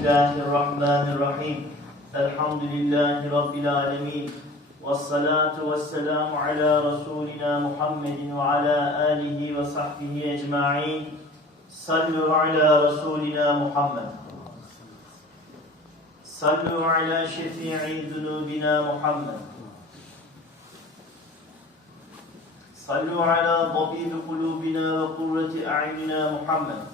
الله الرحمن الرحيم الحمد لله رب العالمين والصلاة والسلام على رسولنا محمد وعلى آله وصحبه أجمعين صلوا على رسولنا محمد صلوا على شفيع ذنوبنا محمد صلوا على طبيب قلوبنا وقرة أعيننا محمد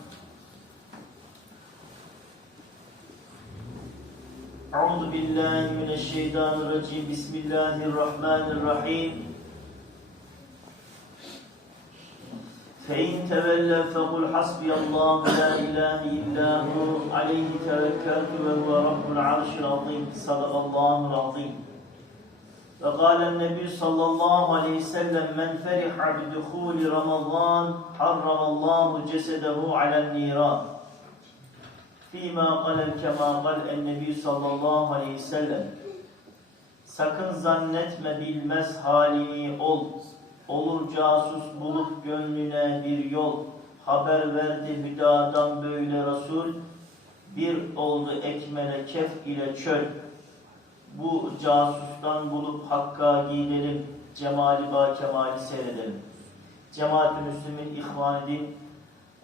أعوذ بالله من الشيطان الرجيم بسم الله الرحمن الرحيم فإن تولوا فقل حسبي الله لا إله إلا هو عليه توكلت وهو رب العرش العظيم صدق الله العظيم وقال النبي صلى الله عليه وسلم من فرح بدخول رمضان حرم الله جسده على النيران Fîmâ galel kemâ galel nebi sallallahu aleyhi ve sellem. Sakın zannetme bilmez halini ol. Olur casus bulup gönlüne bir yol. Haber verdi hüdadan böyle Resul. Bir oldu ekmele kef ile çöl. Bu casustan bulup hakka gidelim. Cemali ba kemali seyredelim. Cemaat-i Müslümin ihvan.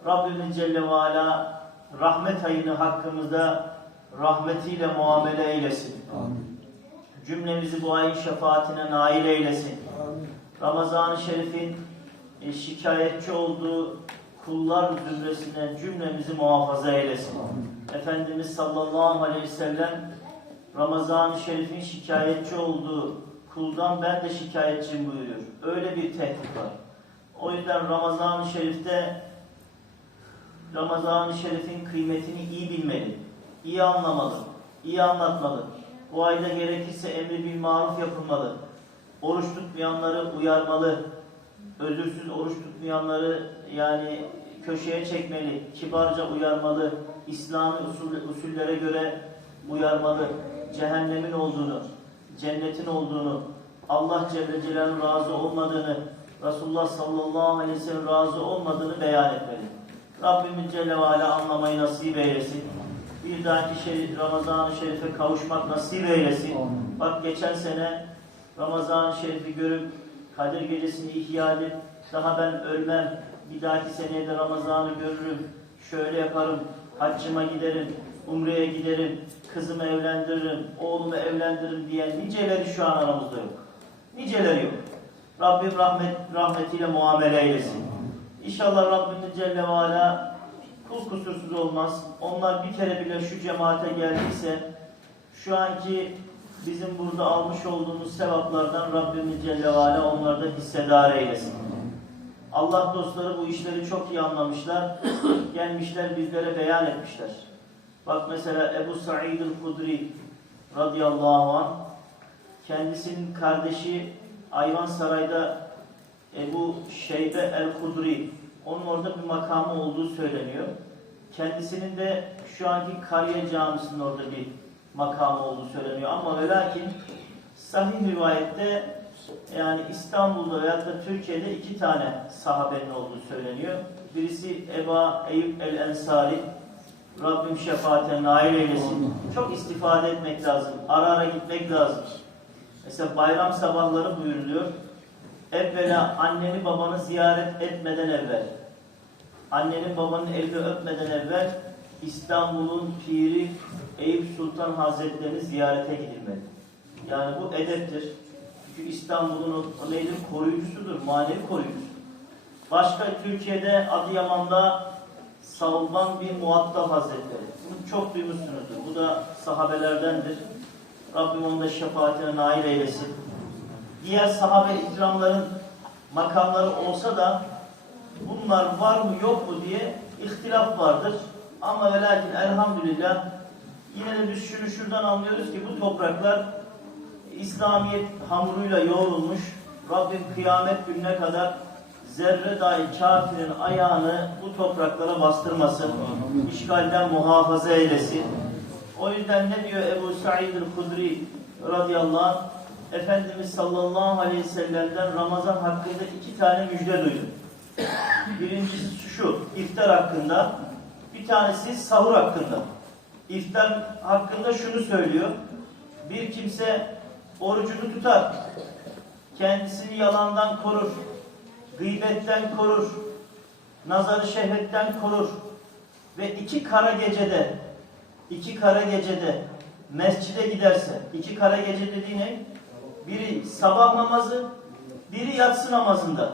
Rabbimiz Celle ve Ala rahmet ayını hakkımızda rahmetiyle muamele eylesin. Amin. Cümlemizi bu ayın şefaatine nail eylesin. Ramazan-ı Şerif'in e, şikayetçi olduğu kullar zümresine cümlemizi muhafaza eylesin. Amin. Efendimiz sallallahu aleyhi ve sellem Ramazan-ı Şerif'in şikayetçi olduğu kuldan ben de şikayetçiyim buyuruyor. Öyle bir tehdit var. O yüzden Ramazan-ı Şerif'te Ramazan-ı Şerif'in kıymetini iyi bilmeli, iyi anlamalı, iyi anlatmalı. Bu ayda gerekirse emri bil maruf yapılmalı. Oruç tutmayanları uyarmalı. Özürsüz oruç tutmayanları yani köşeye çekmeli, kibarca uyarmalı. İslami usul, usullere göre uyarmalı. Cehennemin olduğunu, cennetin olduğunu, Allah Celle Celaluhu razı olmadığını, Resulullah sallallahu aleyhi ve sellem razı olmadığını beyan etmeli. Rabbimiz Celle ve Ala anlamayı nasip eylesin. Bir dahaki şerif, Ramazan-ı Şerif'e kavuşmak nasip eylesin. Amin. Bak geçen sene Ramazan-ı Şerif'i görüp Kadir Gecesi'ni ihya edip daha ben ölmem, bir dahaki seneye de Ramazan'ı görürüm, şöyle yaparım, haccıma giderim, umreye giderim, kızımı evlendiririm, oğlumu evlendiririm diyen niceleri şu an aramızda yok. Niceleri yok. Rabbim rahmet, rahmetiyle muamele eylesin. İnşallah Rabbimiz Celle ve Ala kul kusursuz olmaz. Onlar bir kere bile şu cemaate geldiyse şu anki bizim burada almış olduğumuz sevaplardan Rabbimiz Celle ve Ala onları da hissedar eylesin. Allah dostları bu işleri çok iyi anlamışlar. Gelmişler bizlere beyan etmişler. Bak mesela Ebu Sa'id el-Hudri radıyallahu anh kendisinin kardeşi Ayvansaray'da Ebu Şeybe el-Hudri onun orada bir makamı olduğu söyleniyor. Kendisinin de şu anki Kariye Camisi'nin orada bir makamı olduğu söyleniyor. Ama ve lakin sahih rivayette yani İstanbul'da veyahut da Türkiye'de iki tane sahabenin olduğu söyleniyor. Birisi Eba Eyüp el-Ensari Rabbim şefaatine nail eylesin. Çok istifade etmek lazım. Ara ara gitmek lazım. Mesela bayram sabahları buyuruluyor. Evvela anneni babanı ziyaret etmeden evvel, annenin babanın elini öpmeden evvel İstanbul'un piri Eyüp Sultan Hazretlerini ziyarete gidilmeli. Yani bu edeptir. Çünkü İstanbul'un o- neydir? Koruyucusudur, manevi koruyucusu. Başka Türkiye'de Adıyaman'da Savban bin Muattaf Hazretleri. Bunu çok duymuşsunuzdur. Bu da sahabelerdendir. Rabbim onun da şefaatine nail eylesin. Diğer sahabe ikramların makamları olsa da bunlar var mı yok mu diye ihtilaf vardır. Ama ve lakin elhamdülillah yine de biz şunu şuradan anlıyoruz ki bu topraklar İslamiyet hamuruyla yoğrulmuş. Rabbim kıyamet gününe kadar zerre dahi kafirin ayağını bu topraklara bastırmasın. İşgalden muhafaza eylesin. O yüzden ne diyor Ebu Sa'id el-Hudri radıyallahu anh? Efendimiz sallallahu aleyhi ve sellem'den Ramazan hakkında iki tane müjde duydum. Birincisi şu, iftar hakkında. Bir tanesi sahur hakkında. İftar hakkında şunu söylüyor. Bir kimse orucunu tutar. Kendisini yalandan korur. Gıybetten korur. Nazarı şehvetten korur. Ve iki kara gecede iki kara gecede mescide giderse iki kara gece dediği ne? Biri sabah namazı, biri yatsı namazında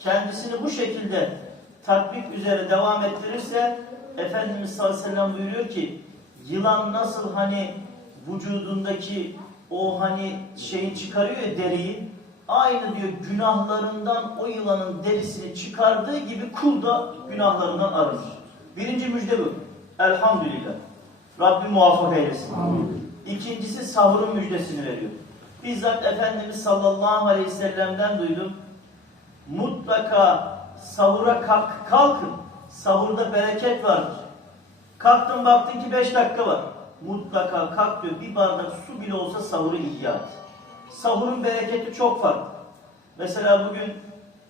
kendisini bu şekilde tatbik üzere devam ettirirse Efendimiz sallallahu aleyhi ve sellem buyuruyor ki yılan nasıl hani vücudundaki o hani şeyi çıkarıyor ya deriyi aynı diyor günahlarından o yılanın derisini çıkardığı gibi kul da günahlarından arınır. Birinci müjde bu. Elhamdülillah. Rabbim muvaffak eylesin. İkincisi sahurun müjdesini veriyor. Bizzat Efendimiz sallallahu aleyhi ve sellem'den duydum. Mutlaka sahura kalk, kalkın. Sahurda bereket vardır. Kalktın baktın ki beş dakika var. Mutlaka kalk diyor. Bir bardak su bile olsa sahuru ihya et. Sahurun bereketi çok farklı. Mesela bugün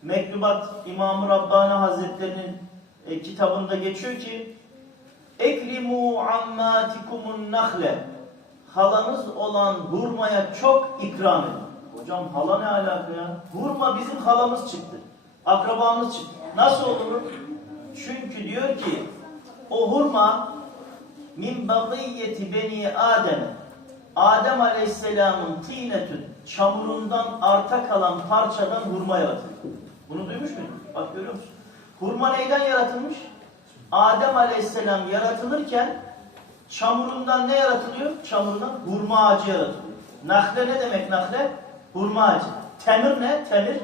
Mektubat İmam-ı Rabbani Hazretleri'nin e, kitabında geçiyor ki Ekrimu ammatikumun nahle Halanız olan hurmaya çok ikram edin. Hocam hala ne alaka ya? Hurma bizim halamız çıktı. Akrabamız çıktı. Nasıl olur? Çünkü diyor ki o hurma min bagiyeti beni Adem Adem Aleyhisselam'ın tinetün çamurundan arta kalan parçadan hurma yaratıldı. Bunu duymuş muydun? Bak görüyor musun? Hurma neyden yaratılmış? Adem Aleyhisselam yaratılırken çamurundan ne yaratılıyor? Çamurundan hurma ağacı yaratılıyor. Nahle ne demek nahle? Hurma ağacı. Temir ne? Temir.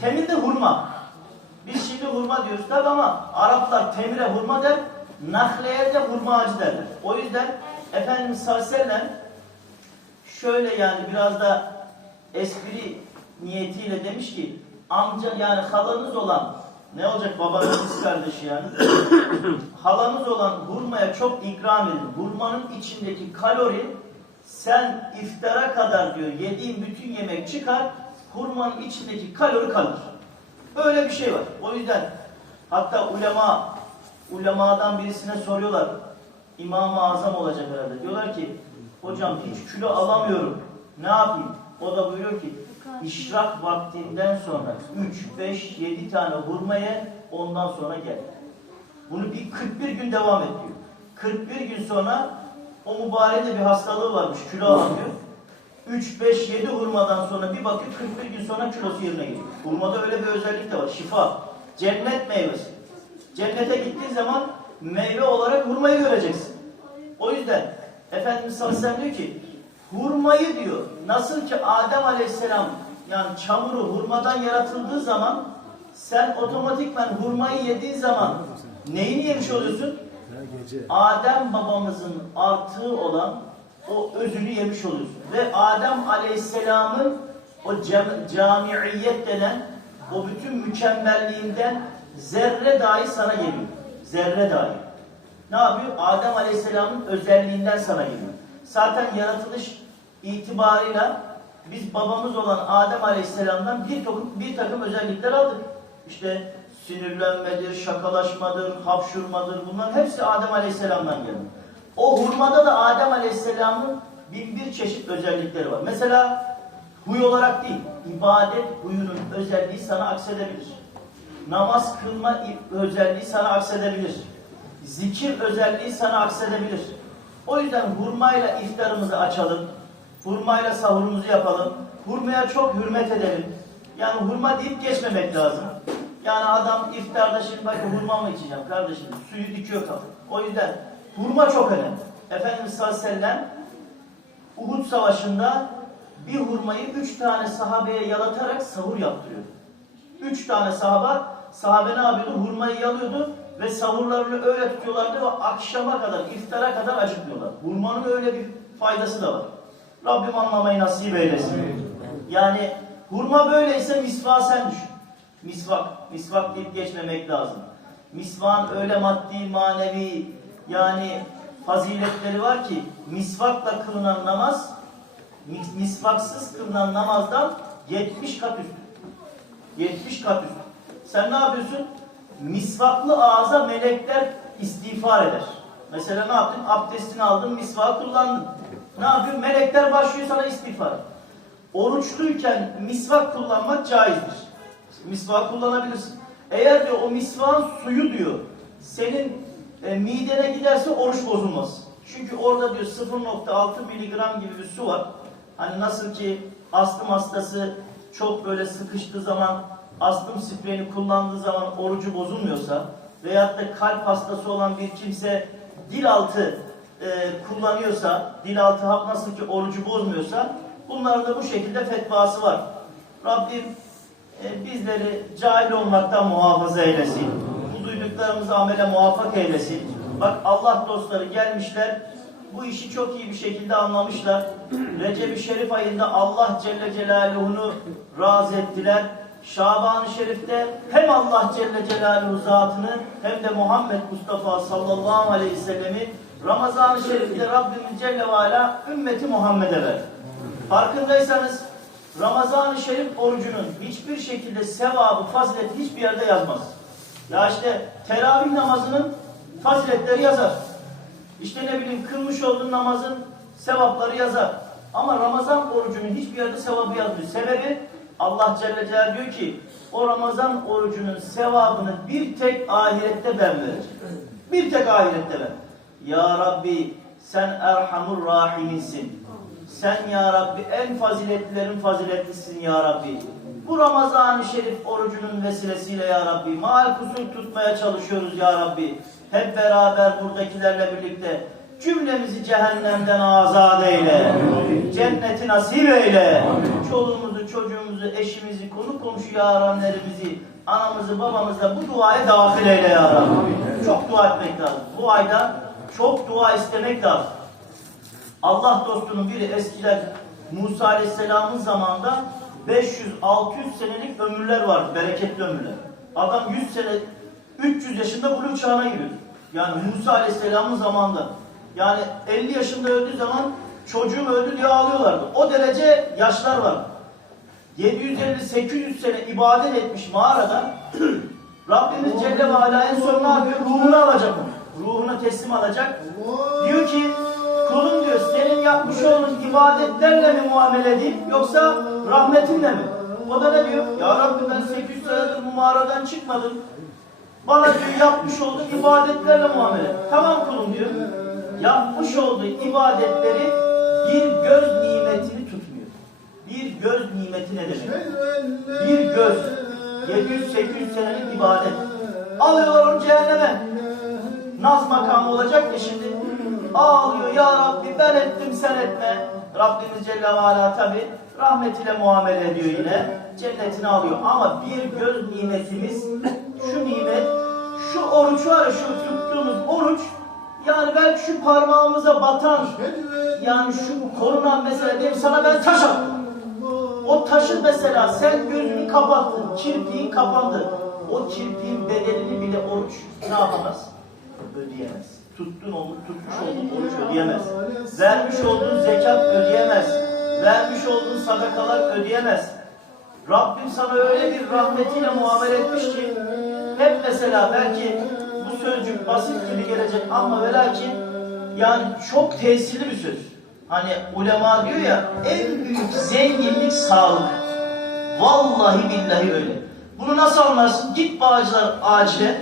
Temir de hurma. Biz şimdi hurma diyoruz tabi ama Araplar temire hurma der, nahleye de hurma ağacı derler. O yüzden Efendimiz sallallahu şöyle yani biraz da espri niyetiyle demiş ki amca yani halanız olan ne olacak babanın kız kardeşi yani halanız olan hurmaya çok ikram edin. Hurmanın içindeki kalori sen iftara kadar diyor yediğin bütün yemek çıkar hurmanın içindeki kalori kalır. Böyle bir şey var. O yüzden hatta ulema ulemadan birisine soruyorlar. İmam-ı Azam olacak herhalde. Diyorlar ki hocam hiç kilo alamıyorum. Ne yapayım? O da buyuruyor ki işrak vaktinden sonra 3, 5, 7 tane hurma ye ondan sonra gel. Bunu bir 41 gün devam et diyor. 41 gün sonra o mübareğin de bir hastalığı varmış. Kilo alamıyor. 3, 5, 7 hurmadan sonra bir bakıyor 41 gün sonra kilosu yerine geliyor. Hurmada öyle bir özellik de var. Şifa. Cennet meyvesi. Cennete gittiğin zaman meyve olarak hurmayı göreceksin. O yüzden Efendimiz sallallahu aleyhi ve sellem diyor ki hurmayı diyor nasıl ki Adem aleyhisselam yani çamuru hurmadan yaratıldığı zaman sen otomatikman hurmayı yediğin zaman neyini yemiş oluyorsun? Adem babamızın artığı olan o özünü yemiş oluyorsun. Ve Adem Aleyhisselam'ın o cam- camiiyet denen o bütün mükemmelliğinden zerre dahi sana geliyor. Zerre dahi. Ne yapıyor? Adem Aleyhisselam'ın özelliğinden sana geliyor. Zaten yaratılış itibarıyla biz babamız olan Adem Aleyhisselam'dan bir takım, bir takım özellikler aldık. İşte sinirlenmedir, şakalaşmadır, hapşurmadır bunların hepsi Adem Aleyhisselam'dan geldi. O hurmada da Adem Aleyhisselam'ın bin bir çeşit özellikleri var. Mesela huy olarak değil, ibadet huyunun özelliği sana aksedebilir. Namaz kılma özelliği sana aksedebilir. Zikir özelliği sana aksedebilir. O yüzden hurmayla iftarımızı açalım. Hurmayla sahurumuzu yapalım. Hurmaya çok hürmet edelim. Yani hurma deyip geçmemek lazım. Yani adam iftarda şimdi bakın hurma mı içeceğim kardeşim? Suyu dikiyor kapı. O yüzden hurma çok önemli. Efendimiz sallallahu aleyhi ve sellem Uhud savaşında bir hurmayı üç tane sahabeye yalatarak sahur yaptırıyor. Üç tane sahaba, sahabe ne yapıyordu? Hurmayı yalıyordu ve sahurlarını öyle tutuyorlardı ve akşama kadar, iftara kadar acıkmıyorlar. Hurmanın öyle bir faydası da var. Rabbim anlamayı nasip eylesin. Yani hurma böyleyse misvağı sen düşün. Misvak, misvak deyip geçmemek lazım. Misvağın öyle maddi, manevi yani faziletleri var ki misvakla kılınan namaz mis- misvaksız kılınan namazdan 70 kat üstün. 70 kat üstün. Sen ne yapıyorsun? Misvaklı ağza melekler istiğfar eder. Mesela ne yaptın? Abdestini aldın, misvak kullandın. Ne yapıyorsun? Melekler başlıyor sana istiğfar. Oruçluyken misvak kullanmak caizdir. Misvak kullanabilirsin. Eğer diyor o misvağın suyu diyor senin e, midene giderse oruç bozulmaz. Çünkü orada diyor 0.6 miligram gibi bir su var. Hani nasıl ki astım hastası çok böyle sıkıştığı zaman astım spreyini kullandığı zaman orucu bozulmuyorsa veyahut da kalp hastası olan bir kimse dil altı e, kullanıyorsa, dil altı hap nasıl ki orucu bozmuyorsa bunların da bu şekilde fetvası var. Rabbim e, bizleri cahil olmaktan muhafaza eylesin. Bu duyduklarımızı amele muvaffak eylesin. Bak Allah dostları gelmişler, bu işi çok iyi bir şekilde anlamışlar. Recep-i Şerif ayında Allah Celle Celaluhu'nu razı ettiler. Şaban-ı Şerif'te hem Allah Celle Celaluhu zatını hem de Muhammed Mustafa sallallahu aleyhi ve sellemi Ramazan-ı Şerif'te Rabbimiz Celle ve Ala ümmeti Muhammed'e verdi. Farkındaysanız Ramazan-ı Şerif orucunun hiçbir şekilde sevabı, fazileti hiçbir yerde yazmaz. Ya işte teravih namazının faziletleri yazar. İşte ne bileyim kılmış olduğun namazın sevapları yazar. Ama Ramazan orucunun hiçbir yerde sevabı yazmıyor. Sebebi Allah Celle Celaluhu diyor ki o Ramazan orucunun sevabını bir tek ahirette ben vereceğim. Bir tek ahirette ben. Ya Rabbi sen Erhamur Rahim'insin. Sen ya Rabbi en faziletlilerin faziletlisin ya Rabbi. Bu Ramazan-ı Şerif orucunun vesilesiyle ya Rabbi mal kusur tutmaya çalışıyoruz ya Rabbi. Hep beraber buradakilerle birlikte cümlemizi cehennemden azat eyle. Cenneti nasip eyle. Çoluğumuzu, çocuğumuzu, eşimizi, konu komşu yaranlarımızı, anamızı, babamızı da bu duaya dahil eyle ya Rabbi. Çok dua etmek lazım. Bu ayda çok dua istemek lazım. Allah dostunun biri eskiden Musa Aleyhisselam'ın zamanında 500-600 senelik ömürler vardı, bereketli ömürler. Adam 100 sene, 300 yaşında buluğ çağına giriyor. Yani Musa Aleyhisselam'ın zamanında. Yani 50 yaşında öldüğü zaman çocuğum öldü diye ağlıyorlardı. O derece yaşlar var. 750-800 sene ibadet etmiş mağarada Rabbimiz Celle ve Ala en son ne yapıyor? Ruhunu alacak onu. Ruhunu teslim alacak. Diyor ki kulum diyor senin yapmış olduğun ibadetlerle mi muamele edeyim yoksa rahmetinle mi? O da ne diyor? Ya Rabbi ben 800 senedir bu mağaradan çıkmadım. Bana diyor yapmış olduğun ibadetlerle muamele. Tamam kulum diyor. Yapmış olduğu ibadetleri bir göz tutmuyor. Bir göz nimeti ne demek? Bir göz. 700-800 senelik ibadet. Alıyorlar onu cehenneme. Naz makamı olacak ya şimdi. Ağlıyor ya Rabbi ben ettim sen etme. Rabbimiz Celle ve Ala tabi rahmetiyle muamele ediyor yine. Cennetini alıyor. Ama bir göz nimetimiz şu nimet şu oruç var ya şu tuttuğumuz oruç yani belki şu parmağımıza batan yani şu korunan mesela diyeyim sana ben taş attım. O taşı mesela sen gözünü kapattın, kirpiğin kapandı. O kirpiğin bedelini bile oruç ne yapamaz? Ödeyemez. Tuttun onu, tutmuş olduğun oruç ödeyemez. Vermiş olduğun zekat ödeyemez. Vermiş olduğun sadakalar ödeyemez. Rabbim sana öyle bir rahmetiyle muamele etmiş ki hep mesela belki bu sözcük basit gibi gelecek ama ve lakin yani çok tesirli bir söz. Hani ulema diyor ya en büyük zenginlik sağlık. Vallahi billahi öyle. Bunu nasıl anlarsın? Git bağcılar acile.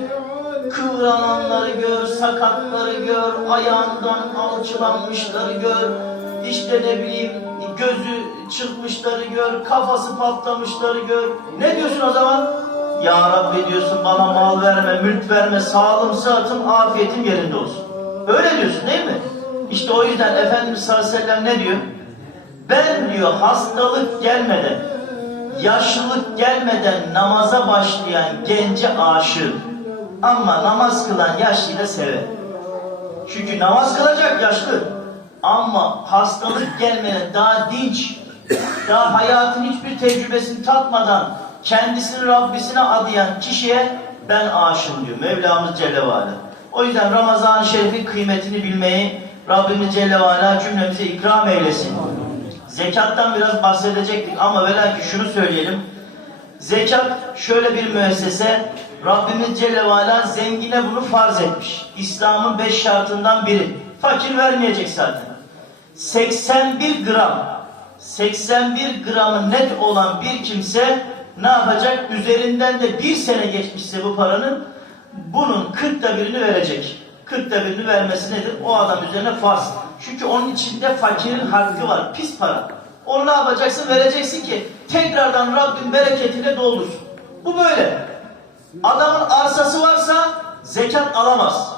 Kıvrananları gör, sakatları gör, ayağından alçılanmışları gör. İşte ne bileyim gözü çıkmışları gör, kafası patlamışları gör. Ne diyorsun o zaman? Ya Rabbi diyorsun bana mal verme, mülk verme, sağlığım, sıhhatim, afiyetim yerinde olsun. Öyle diyorsun değil mi? İşte o yüzden Efendimiz sallallahu aleyhi ve sellem ne diyor? Ben diyor hastalık gelmeden, yaşlılık gelmeden namaza başlayan gence aşığım. Ama namaz kılan yaşlıyı da sever. Çünkü namaz kılacak yaşlı. Ama hastalık gelmeden daha dinç, daha hayatın hiçbir tecrübesini tatmadan kendisini Rabbisine adayan kişiye ben aşığım diyor Mevlamız Celle. O yüzden Ramazan-ı Şerif'in kıymetini bilmeyi Rabbimiz Celle ve Ala cümlemize ikram eylesin. Zekattan biraz bahsedecektik ama ve lakin şunu söyleyelim. Zekat şöyle bir müessese Rabbimiz Celle ve Ala zengine bunu farz etmiş. İslam'ın beş şartından biri. Fakir vermeyecek zaten. 81 gram 81 gramı net olan bir kimse ne yapacak? Üzerinden de bir sene geçmişse bu paranın bunun 40'ta birini verecek. 40'ta birini vermesi nedir? O adam üzerine farz. Çünkü onun içinde fakirin hakkı var. Pis para. Onu ne yapacaksın? Vereceksin ki tekrardan Rabbim bereketiyle doldursun. Bu böyle. Adamın arsası varsa zekat alamaz.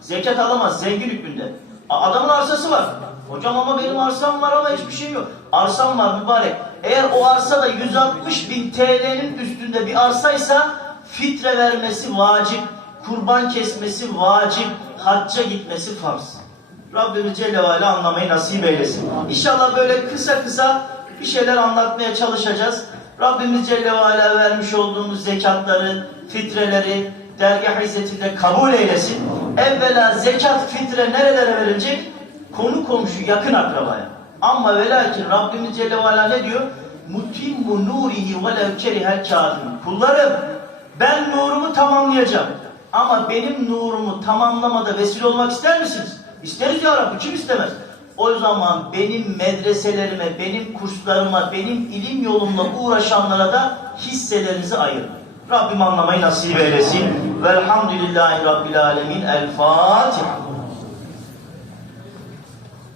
Zekat alamaz zengin hükmünde. Adamın arsası var. Hocam ama benim arsam var ama hiçbir şey yok. Arsam var mübarek. Eğer o arsa da 160 bin TL'nin üstünde bir arsaysa fitre vermesi vacip. Kurban kesmesi vacip. Hacca gitmesi farz. Rabbimiz Celle ve Ala anlamayı nasip eylesin. İnşallah böyle kısa kısa bir şeyler anlatmaya çalışacağız. Rabbimiz Celle ve Ala vermiş olduğumuz zekatları, fitreleri dergah izzetinde kabul eylesin. Evvela zekat, fitre nerelere verilecek? Konu komşu, yakın akrabaya. Ama ve lakin Rabbimiz Celle ve Ala ne diyor? Mutimmu nurihi velev kerihel kafirun. Kullarım ben nurumu tamamlayacağım. Ama benim nurumu tamamlamada vesile olmak ister misiniz? İsteriz ya Rabbi, kim istemez? O zaman benim medreselerime, benim kurslarıma, benim ilim yolumla uğraşanlara da hisselerinizi ayırın. Rabbim anlamayı nasip eylesin. Velhamdülillahi Rabbil Alemin. El Fatiha.